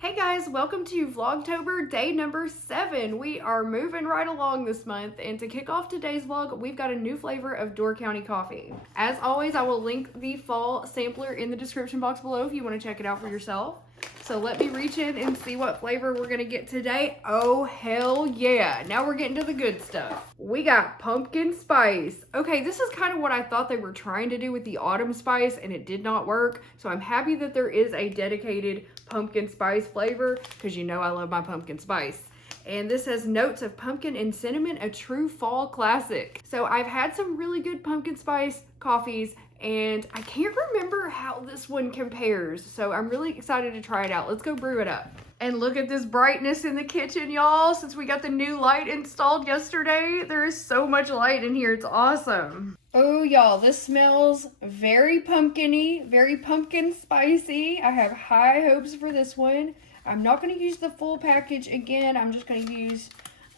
Hey guys, welcome to Vlogtober day number 7. We are moving right along this month, and to kick off today's vlog, we've got a new flavor of Door County coffee. As always, I will link the fall sampler in the description box below if you want to check it out for yourself. So let me reach in and see what flavor we're gonna get today. Oh, hell yeah. Now we're getting to the good stuff. We got pumpkin spice. Okay, this is kind of what I thought they were trying to do with the autumn spice, and it did not work. So I'm happy that there is a dedicated pumpkin spice flavor, because you know I love my pumpkin spice. And this has notes of pumpkin and cinnamon, a true fall classic. So I've had some really good pumpkin spice coffees, and I can't remember how this one compares. So I'm really excited to try it out. Let's go brew it up. And look at this brightness in the kitchen, y'all. Since we got the new light installed yesterday, there is so much light in here. It's awesome. Oh, y'all, this smells very pumpkin-y, very pumpkin spicy. I have high hopes for this one. I'm not going to use the full package again. I'm just going to use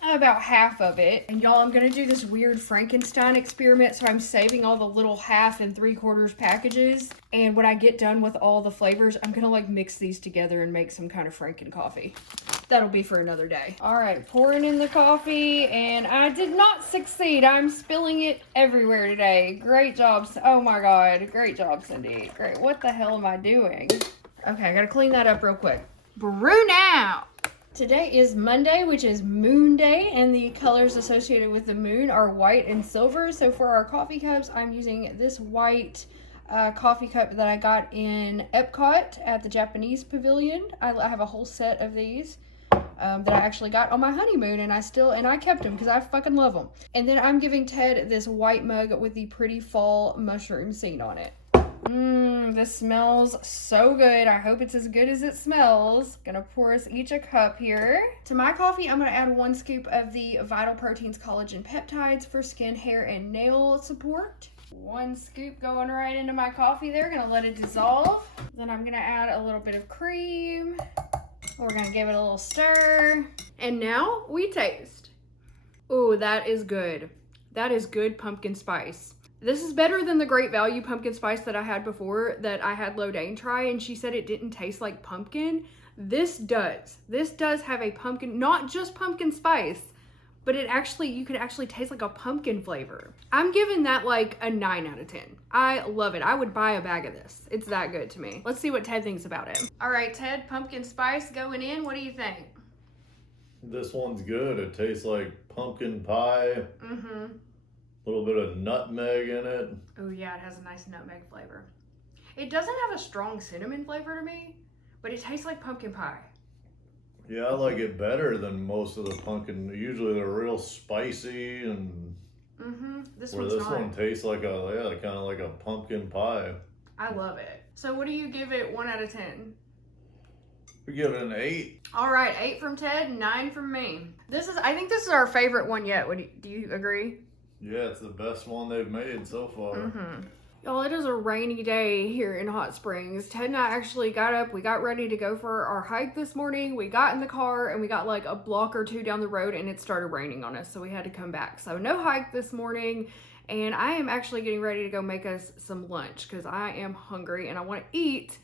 about half of it. And y'all, I'm going to do this weird Frankenstein experiment. So I'm saving all the little 1/2 and 3/4 packages. And when I get done with all the flavors, I'm going to like mix these together and make some kind of Franken coffee. That'll be for another day. All right, pouring in the coffee, and I did not succeed. I'm spilling it everywhere today. Great job. Oh my God. Great job, Cindy. Great. What the hell am I doing? Okay, I got to clean that up real quick. Brew now. Today is Monday, which is Moon Day, and the colors associated with the moon are white and silver. So for our coffee cups, I'm using this white coffee cup that I got in Epcot at the Japanese Pavilion. I have a whole set of these that I actually got on my honeymoon, and I kept them because I fucking love them. And then I'm giving Ted this white mug with the pretty fall mushroom scene on it. This smells so good. I hope it's as good as it smells. Gonna pour us each a cup here. To my coffee, I'm gonna add 1 scoop of the Vital Proteins Collagen Peptides for skin, hair, and nail support. 1 scoop going right into my coffee there. Gonna let it dissolve. Then I'm gonna add a little bit of cream. We're gonna give it a little stir. And now we taste. Ooh, that is good. That is good pumpkin spice. This is better than the Great Value pumpkin spice that I had before, that I had Lodane try, and she said it didn't taste like pumpkin. This does. This does have a pumpkin, not just pumpkin spice, but you could actually taste like a pumpkin flavor. I'm giving that like a 9 out of 10. I love it. I would buy a bag of this. It's that good to me. Let's see what Ted thinks about it. All right, Ted, pumpkin spice going in. What do you think? This one's good. It tastes like pumpkin pie. Mm-hmm. A little bit of nutmeg in it. Oh yeah, it has a nice nutmeg flavor. It doesn't have a strong cinnamon flavor to me, but it tastes like pumpkin pie. Yeah, I like it better than most of the pumpkin. Usually they're real spicy, and This where one's this not. one tastes like kind of like a pumpkin pie. I love it. So what do you give it 1 out of 10? We give it an 8. All right, 8 from Ted, 9 from me. I think this is our favorite one yet. Do you agree? Yeah, it's the best one they've made so far. Y'all, it is a rainy day here in Hot Springs. Ted and I actually got up, we got ready to go for our hike this morning. We got in the car and we got like a block or 2 down the road, and it started raining on us, so we had to come back. So no hike this morning, and I am actually getting ready to go make us some lunch because I am hungry and I want to eat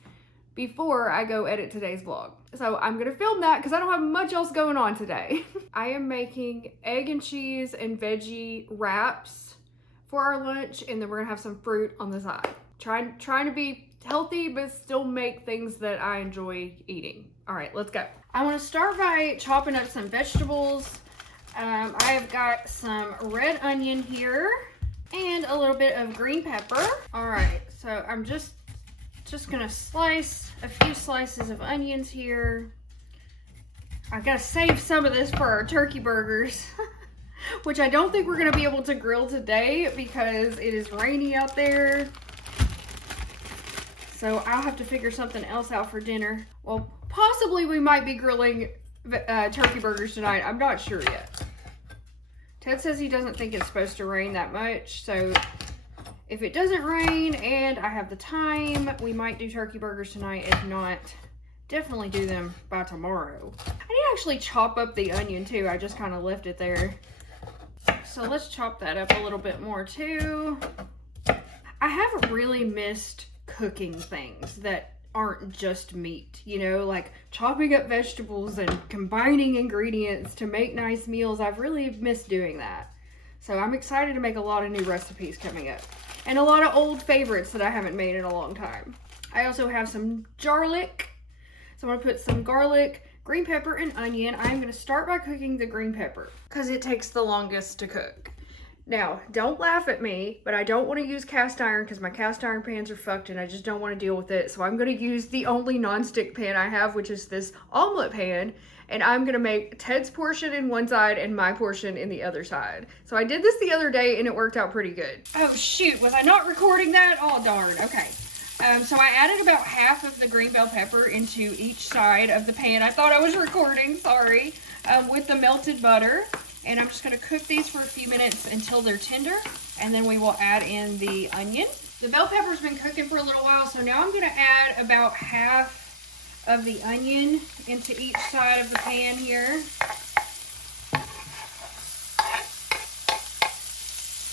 before I go edit today's vlog. So I'm gonna film that because I don't have much else going on today. I am making egg and cheese and veggie wraps for our lunch, and then we're gonna have some fruit on the side. Trying to be healthy, but still make things that I enjoy eating. All right, let's go. I wanna start by chopping up some vegetables. I've got some red onion here and a little bit of green pepper. All right, so I'm just gonna slice a few slices of onions here. I gotta save some of this for our turkey burgers, which I don't think we're gonna be able to grill today because it is rainy out there. So I'll have to figure something else out for dinner. Well, possibly we might be grilling turkey burgers tonight. I'm not sure yet. Ted says he doesn't think it's supposed to rain that much, so if it doesn't rain and I have the time, we might do turkey burgers tonight. If not, definitely do them by tomorrow. I need to actually chop up the onion too. I just kind of left it there. So let's chop that up a little bit more too. I have really missed cooking things that aren't just meat, you know, like chopping up vegetables and combining ingredients to make nice meals. I've really missed doing that. So I'm excited to make a lot of new recipes coming up and a lot of old favorites that I haven't made in a long time. I also have some garlic. So I'm gonna put some garlic, green pepper, and onion. I'm gonna start by cooking the green pepper because it takes the longest to cook. Now, don't laugh at me, but I don't want to use cast iron because my cast iron pans are fucked and I just don't want to deal with it. So I'm going to use the only nonstick pan I have, which is this omelet pan. And I'm going to make Ted's portion in one side and my portion in the other side. So I did this the other day and it worked out pretty good. Oh shoot, was I not recording that? Oh darn, okay. So I added about half of the green bell pepper into each side of the pan. I thought I was recording, sorry, with the melted butter. And I'm just going to cook these for a few minutes until they're tender. And then we will add in the onion. The bell pepper's been cooking for a little while. So now I'm going to add about half of the onion into each side of the pan here.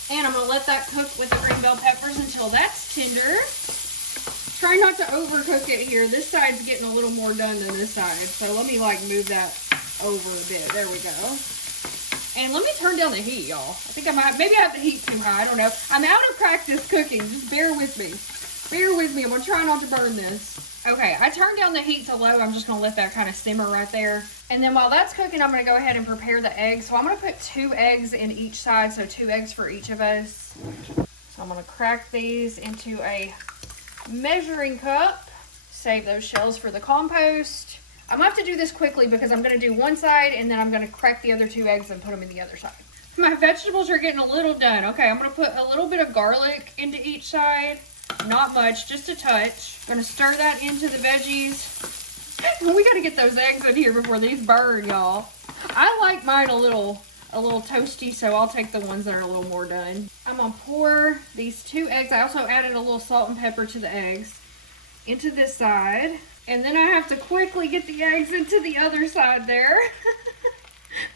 And I'm going to let that cook with the green bell peppers until that's tender. Try not to overcook it here. This side's getting a little more done than this side. So let me like move that over a bit. There we go. And let me turn down the heat, y'all. I think I might, maybe I have the heat too high. I don't know. I'm out of practice cooking. Just bear with me. Bear with me. I'm going to try not to burn this. Okay, I turned down the heat to low. I'm just going to let that kind of simmer right there. And then while that's cooking, I'm going to go ahead and prepare the eggs. So I'm going to put 2 eggs in each side. So 2 eggs for each of us. So I'm going to crack these into a measuring cup. Save those shells for the compost. I'm going to have to do this quickly because I'm going to do one side and then I'm going to crack the other 2 eggs and put them in the other side. My vegetables are getting a little done. Okay, I'm going to put a little bit of garlic into each side. Not much, just a touch. I'm going to stir that into the veggies. We got to get those eggs in here before these burn, y'all. I like mine a little toasty, so I'll take the ones that are a little more done. I'm going to pour these 2 eggs. I also added a little salt and pepper to the eggs into this side. And then I have to quickly get the eggs into the other side there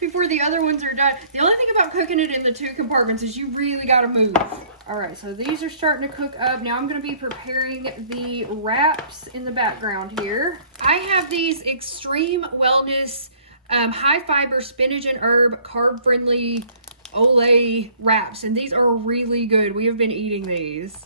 before the other ones are done. The only thing about cooking it in the 2 compartments is you really got to move. All right, so these are starting to cook up. Now I'm going to be preparing the wraps in the background here. I have these Extreme Wellness high fiber spinach and herb carb friendly Olay wraps, and these are really good. We have been eating these.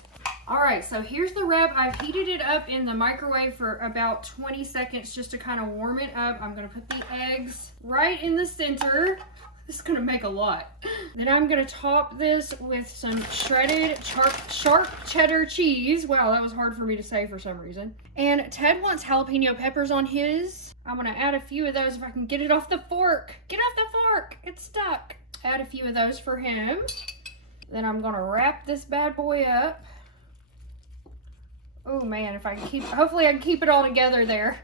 All right, so here's the wrap. I've heated it up in the microwave for about 20 seconds just to kind of warm it up. I'm going to put the eggs right in the center. This is going to make a lot. Then I'm going to top this with some shredded sharp cheddar cheese. Wow, that was hard for me to say for some reason. And Ted wants jalapeno peppers on his. I'm going to add a few of those if I can get it off the fork. Get off the fork. It's stuck. Add a few of those for him. Then I'm going to wrap this bad boy up. Oh man, if I can keep, hopefully I can keep it all together there.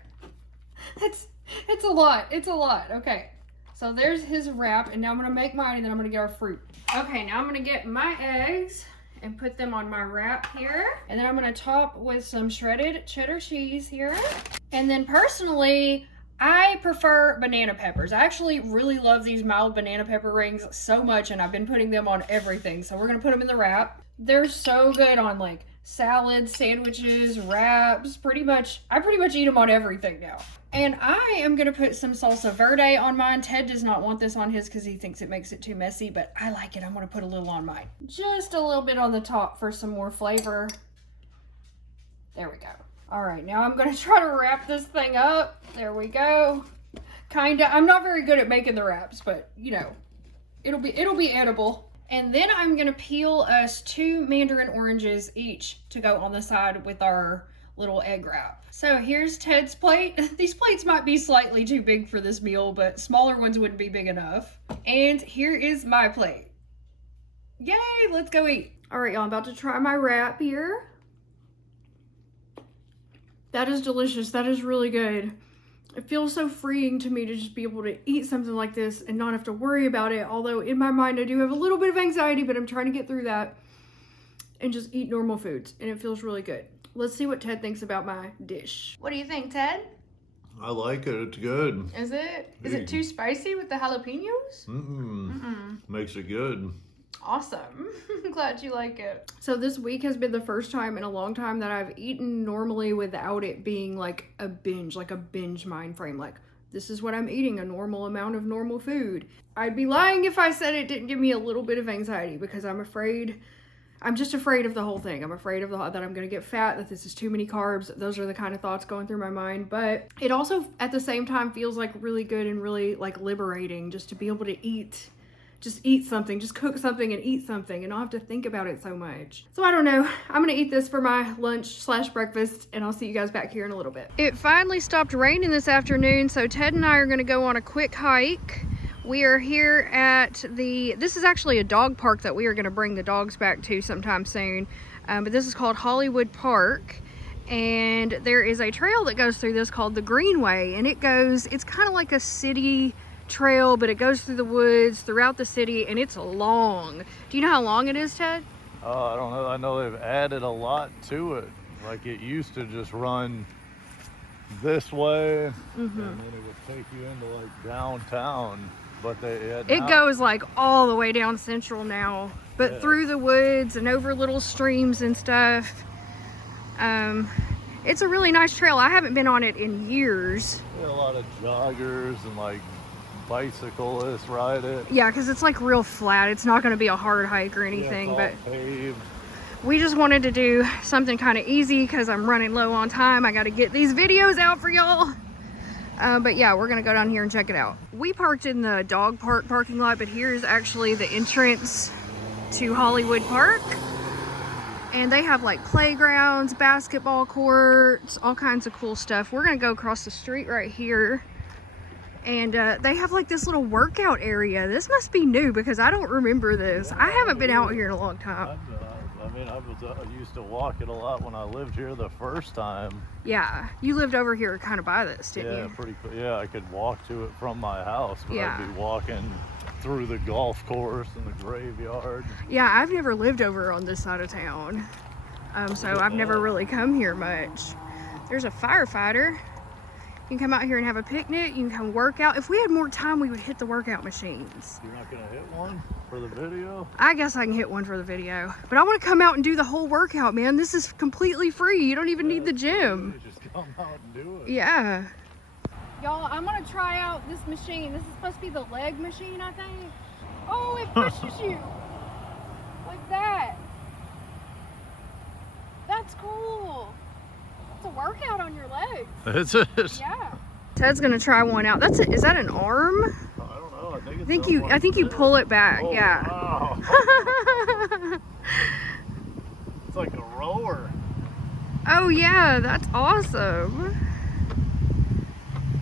It's a lot, okay. So there's his wrap, and now I'm gonna make mine, and then I'm gonna get our fruit. Okay, now I'm gonna get my eggs and put them on my wrap here. And then I'm gonna top with some shredded cheddar cheese here. And then personally, I prefer banana peppers. I actually really love these mild banana pepper rings so much, and I've been putting them on everything. So we're gonna put them in the wrap. They're so good on like salads, sandwiches, wraps, I pretty much eat them on everything now. And I am going to put some salsa verde on mine. Ted does not want this on his because he thinks it makes it too messy, but I like it. I'm going to put a little on mine. Just a little bit on the top for some more flavor. There we go. All right, now I'm going to try to wrap this thing up. There we go. Kinda. I'm not very good at making the wraps, but you know, it'll be edible. And then I'm going to peel us 2 mandarin oranges each to go on the side with our little egg wrap. So here's Ted's plate. These plates might be slightly too big for this meal, but smaller ones wouldn't be big enough. And here is my plate. Yay, let's go eat. All right, y'all, I'm about to try my wrap here. That is delicious. That is really good. It feels so freeing to me to just be able to eat something like this and not have to worry about it. Although in my mind, I do have a little bit of anxiety, but I'm trying to get through that and just eat normal foods. And it feels really good. Let's see what Ted thinks about my dish. What do you think, Ted? I like it. It's good. Is it? Is it too spicy with the jalapenos? Makes it good. Awesome. I'm glad you like it. So this week has been the first time in a long time that I've eaten normally without it being like a binge mind frame. Like, this is what I'm eating, a normal amount of normal food. I'd be lying if I said it didn't give me a little bit of anxiety because I'm just afraid of the whole thing. I'm afraid of that I'm gonna get fat, that this is too many carbs. Those are the kind of thoughts going through my mind. But it also at the same time feels like really good and really like liberating just to be able to eat something, just cook something and eat something and not have to think about it so much. So I don't know, I'm gonna eat this for my lunch / breakfast and I'll see you guys back here in a little bit. It finally stopped raining this afternoon, so Ted and I are gonna go on a quick hike. We are here at this is actually a dog park that we are gonna bring the dogs back to sometime soon. But this is called Hollywood Park. And there is a trail that goes through this called the Greenway, and it's kind of like a city trail, but it goes through the woods throughout the city, and it's long. Do you know how long it is, Ted? I don't know. I know they've added a lot to it. Like, it used to just run this way, and then it would take you into like downtown. But it goes like all the way down Central now, but through the woods and over little streams and stuff. It's a really nice trail. I haven't been on it in years. A lot of joggers and like bicyclists ride it. Yeah, because it's like real flat. It's not going to be a hard hike or anything, but paved. We just wanted to do something kind of easy because I'm running low on time. I got to get these videos out for y'all. But yeah, we're going to go down here and check it out. We parked in the dog park parking lot, but here's actually the entrance to Hollywood Park. And they have like playgrounds, basketball courts, all kinds of cool stuff. We're going to go across the street right here. And they have like this little workout area. This must be new because I don't remember this. I haven't been out here in a long time. I used to walk it a lot when I lived here the first time. Yeah, you lived over here kind of by this, didn't you? Yeah, pretty cool. Yeah, I could walk to it from my house, but yeah. I'd be walking through the golf course and the graveyard. Yeah, I've never lived over on this side of town. So I've never really come here much. There's a firefighter. You can come out here and have a picnic. You can come work out. If we had more time, we would hit the workout machines. You're not gonna hit one for the video? I guess I can hit one for the video. But I want to come out and do the whole workout, man. This is completely free. You don't even need the gym. Just come out and do it. Yeah. Y'all, I'm gonna try out this machine. This is supposed to be the leg machine, I think. Oh, it pushes you. Like that. That's cool. It's a workout on your legs. Is it? Yeah. Ted's gonna try one out. Is that an arm? I don't know. I think you pull it back. Oh, yeah. Wow. It's like a rower. Oh yeah, that's awesome.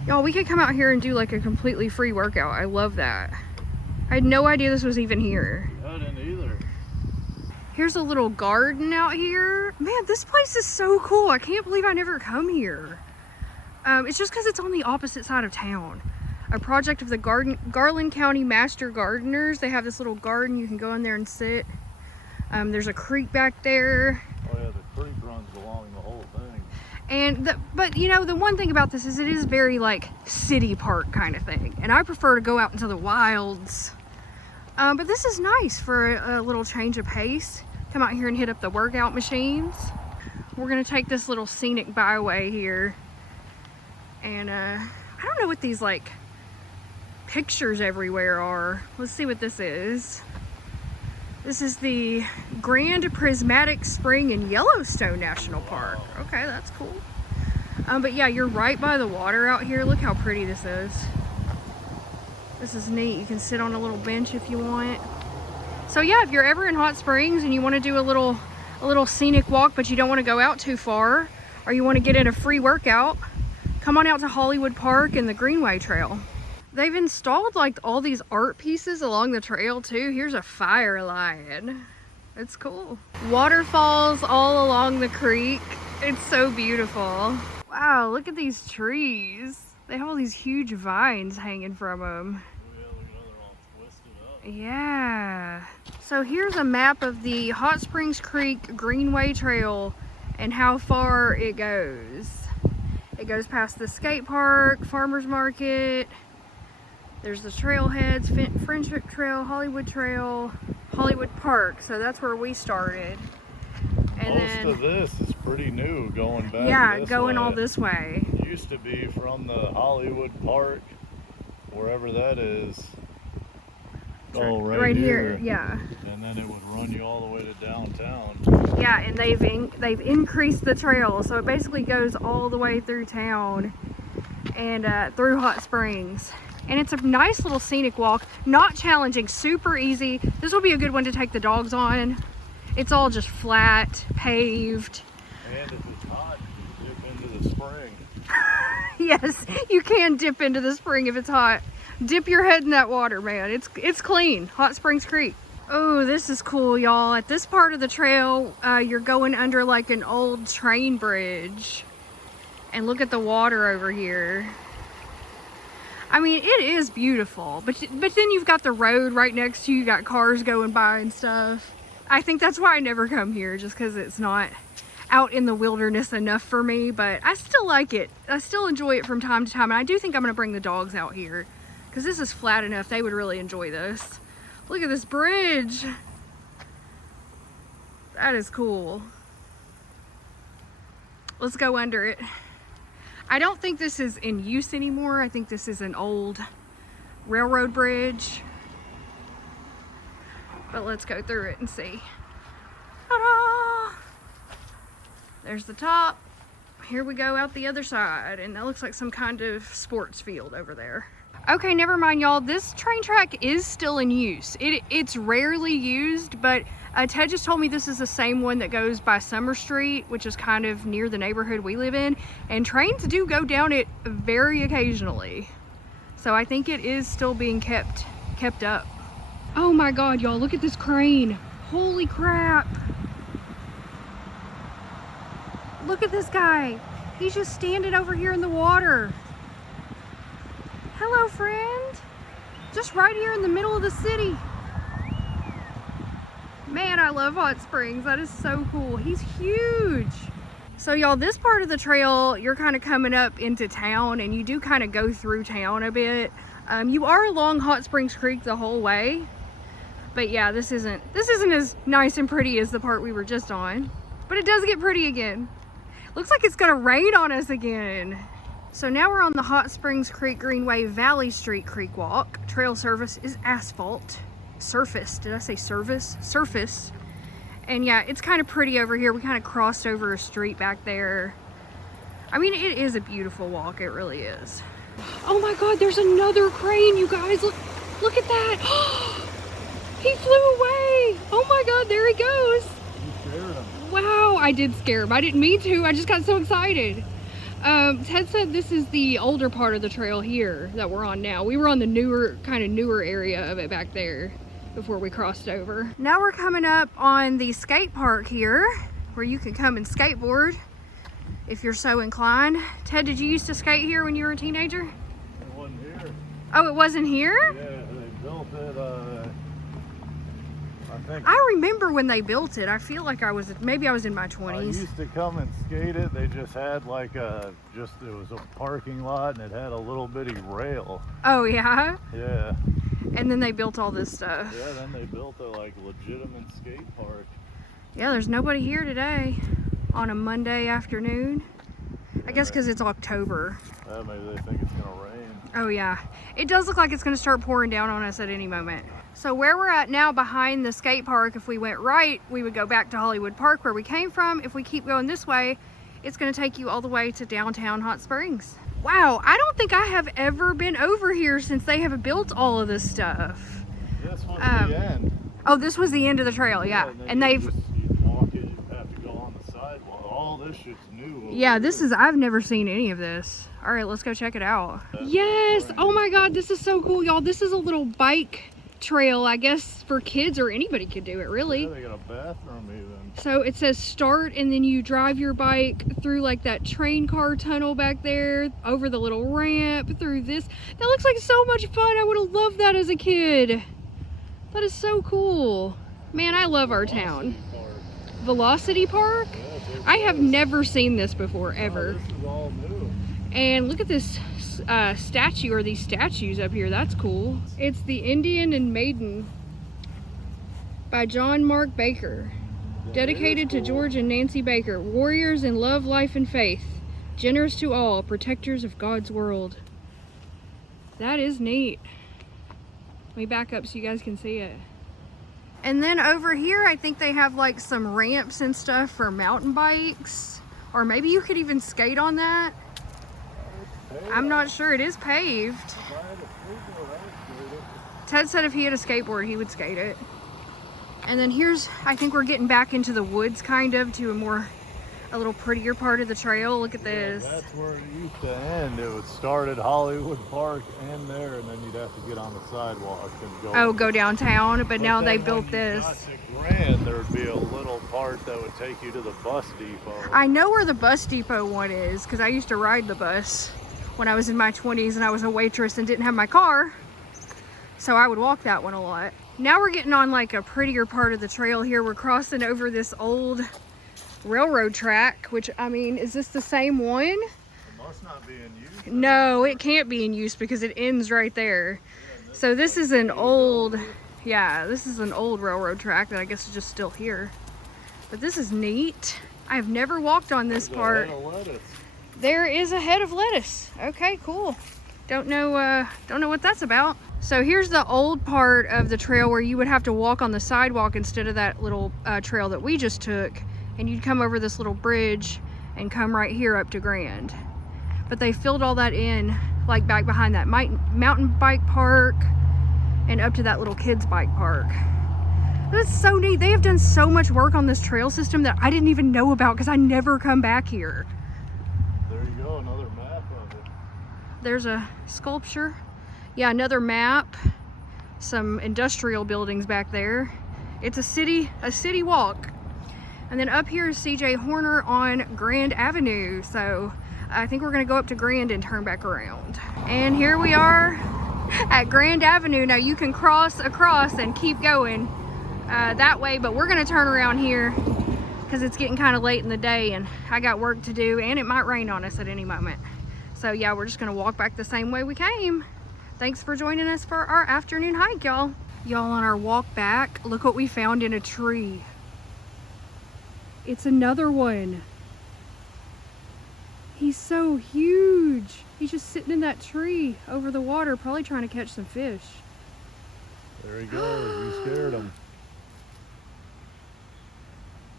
Y'all, we could come out here and do like a completely free workout. I love that. I had no idea this was even here. I didn't either. Here's a little garden out here. Man, this place is so cool. I can't believe I never come here. It's just because it's on the opposite side of town. A project of the Garland County Master Gardeners. They have this little garden. You can go in there and sit. There's a creek back there. Oh yeah, the creek runs along the whole thing. And but you know, the one thing about this is it is very like city park kind of thing. And I prefer to go out into the wilds. But this is nice for a little change of pace. Come out here and hit up the workout machines. We're gonna take this little scenic byway here. And I don't know what these like pictures everywhere are. Let's see what this is. This is the Grand Prismatic Spring in Yellowstone National Park. Okay, that's cool. But yeah, you're right by the water out here. Look how pretty this is. This is neat. You can sit on a little bench if you want. So yeah, if you're ever in Hot Springs and you want to do a little scenic walk, but you don't want to go out too far, or you want to get in a free workout, come on out to Hollywood Park and the Greenway Trail. They've installed like all these art pieces along the trail too. Here's a fire lion. It's cool. Waterfalls all along the creek. It's so beautiful. Wow, look at these trees. They have all these huge vines hanging from them. Yeah. So here's a map of the Hot Springs Creek Greenway Trail and how far it goes. It goes past the skate park, farmer's market. There's the trailheads, Friendship Trail, Hollywood Trail. Hollywood Park, so that's where we started. And Most of this is pretty new, going back. Yeah, this going way. all this way. It used to be from the Hollywood Park, wherever that is. Oh, right here. Yeah. And then it would run you all the way to downtown. Yeah, and they've increased the trail, so it basically goes all the way through town and through Hot Springs. And it's a nice little scenic walk, not challenging, super easy. This will be a good one to take the dogs on. It's all just flat, paved. And if it's hot, you dip into the spring. Yes, you can dip into the spring if it's hot. Dip your head in that water, man. It's clean. Hot Springs Creek. Oh, this is cool, y'all. At this part of the trail, you're going under like an old train bridge. And look at the water over here. I mean, it is beautiful, but then you've got the road right next to you. You got cars going by and stuff. I think that's why I never come here, just because it's not out in the wilderness enough for me, but I still like it. I still enjoy it from time to time, and I do think I'm going to bring the dogs out here, because this is flat enough. They would really enjoy this. Look at this bridge. That is cool. Let's go under it. I don't think this is in use anymore. I think this is an old railroad bridge. But let's go through it and see. Ta-da! There's the top. Here we go out the other side, and that looks like some kind of sports field over there. Okay, never mind, y'all. This train track is still in use. It's rarely used, but Ted just told me this is the same one that goes by Summer Street, which is kind of near the neighborhood we live in, and trains do go down it very occasionally. So I think it is still being kept up. Oh my God, y'all, look at this crane. Holy crap. Look at this guy. He's just standing over here in the water. Hello, friend. Just right here in the middle of the city. Man, I love Hot Springs. That is so cool. He's huge. So y'all, this part of the trail, you're kind of coming up into town, and you do kind of go through town a bit. You are along Hot Springs Creek the whole way. But yeah, this isn't as nice and pretty as the part we were just on. But it does get pretty again. Looks like it's gonna rain on us again. So now we're on the Hot Springs Creek Greenway Valley Street Creek Walk. Trail surface is asphalt. Surface, did I say service? Surface. And yeah, it's kind of pretty over here. We kind of crossed over a street back there. I mean, it is a beautiful walk, it really is. Oh my God, there's another crane, you guys. Look at that. He flew away. Oh my God, there he goes. You scared him. Wow, I did scare him. I didn't mean to, I just got so excited. Ted said this is the older part of the trail here that we're on now. We were on the newer area of it back there before we crossed over. Now we're coming up on the skate park here, where you can come and skateboard if you're so inclined. Ted, did you used to skate here when you were a teenager? It wasn't here. Oh, it wasn't here? Yeah, they built it, I remember when they built it. I feel like maybe I was in my 20s. I used to come and skate it. They just had like it was a parking lot, and it had a little bitty rail. Oh yeah? Yeah. And then they built all this stuff. Yeah, then they built a like legitimate skate park. Yeah, there's nobody here today on a Monday afternoon. Yeah. I guess because it's October. Maybe they think it's gonna rain. Oh yeah. It does look like it's gonna start pouring down on us at any moment. So where we're at now behind the skate park, if we went right, we would go back to Hollywood Park where we came from. If we keep going this way, it's gonna take you all the way to downtown Hot Springs. Wow, I don't think I have ever been over here since they have built all of this stuff. This was the end. Oh, this was the end of the trail, yeah. And they've... You'd walk it, you'd have to go on the sidewalk. All this shit's new. Yeah, I've never seen any of this. All right, let's go check it out. Yes, oh my God, this is so cool, y'all. This is a little bike trail, I guess, for kids, or anybody could do it, really. Yeah, they got a bathroom even. So it says start, and then you drive your bike through like that train car tunnel back there, over the little ramp, through this. That looks like so much fun. I would have loved that as a kid. That is so cool. Man, I love our town. Velocity Park? Yeah, I have never seen this before, ever. This is all new. And look at this statue, or these statues up here. That's cool. It's the Indian and Maiden By John Mark Baker. Dedicated to George and Nancy Baker, warriors in love, life, and faith. Generous to all, protectors of God's world. That is neat. Let me back up so you guys can see it. And then over here, I think they have like some ramps and stuff for mountain bikes. Or maybe you could even skate on that. I'm not sure. It is paved. Ted said if he had a skateboard, he would skate it. And then here's, I think we're getting back into the woods kind of, to a little prettier part of the trail. Look at this. Yeah, that's where it used to end. It would start at Hollywood Park and there, and then you'd have to get on the sidewalk and go. Oh, go downtown, but now they built this. Got to Grand, there would be a little part that would take you to the bus depot. I know where the bus depot one is, because I used to ride the bus when I was in my 20s and I was a waitress and didn't have my car. So I would walk that one a lot. Now we're getting on like a prettier part of the trail here. We're crossing over this old railroad track, which, I mean, is this the same one? It must not be in use. No, it can't be in use because it ends right there. So this is an old, this is an old railroad track that I guess is just still here. But this is neat. I've never walked on this part. There is a head of lettuce. Okay, cool. Don't know what that's about. So here's the old part of the trail where you would have to walk on the sidewalk instead of that little trail that we just took. And you'd come over this little bridge and come right here up to Grand. But they filled all that in, like back behind that mountain bike park and up to that little kids bike park. That's so neat. They have done so much work on this trail system that I didn't even know about because I never come back here. There you go, another map of it. There's a sculpture. Yeah, another map. Some industrial buildings back there. It's a city walk. And then up here is CJ Horner on Grand Avenue. So I think we're gonna go up to Grand and turn back around. And here we are at Grand Avenue. Now you can cross across and keep going that way, but we're gonna turn around here because it's getting kind of late in the day and I got work to do and it might rain on us at any moment. So yeah, we're just gonna walk back the same way we came. Thanks for joining us for our afternoon hike, y'all. Y'all, on our walk back, look what we found in a tree. It's another one. He's so huge. He's just sitting in that tree over the water, probably trying to catch some fish. There he goes. You scared him.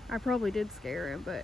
I probably did scare him, but